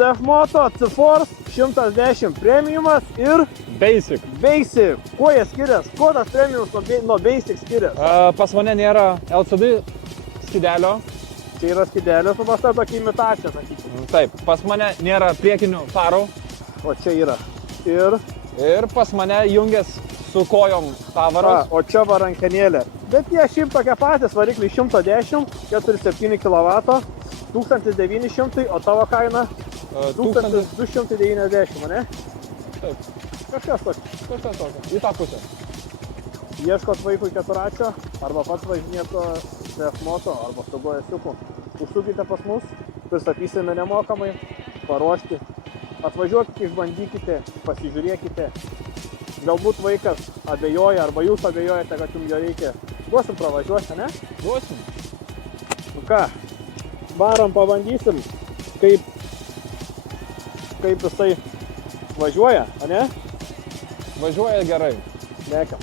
CF Moto, C-Force, 110 Premiumas ir Basic. Basic. Kuo jie skiriasi? Kuo tas Premiumas nuo Basic skiriasi? Pas mane nėra LCD skydelio. Čia yra skydelės, nu pas tai tokia imitacija, sakykime. Taip, pas mane nėra priekinių farų. O čia yra. Ir pas mane jungias su kojom tavaras. o čia varankenėlė. Bet jie šiaip tokie patys, varikliai 110, 4,7 kW, 1900, o tavo kaina 1290, ne? Taip, Kažkas toks. kažkas tokio. Į tą pusę. Ieškot vaikui keturačio, arba pats važinėto CF Moto, arba su GS-iuku. Užsukite pas mus, pristatysime nemokamai, paruošti. Atvažiuokite, išbandykite, pasižiūrėkite. Galbūt vaikas abejoja, arba jūs abejojate, kad jums jo reikia. Duosim pravažiuoti, ne? Duosim. Nu ką, varom pabandysim, kaip jisai važiuoja, ne? Važiuoja gerai. Lekiam.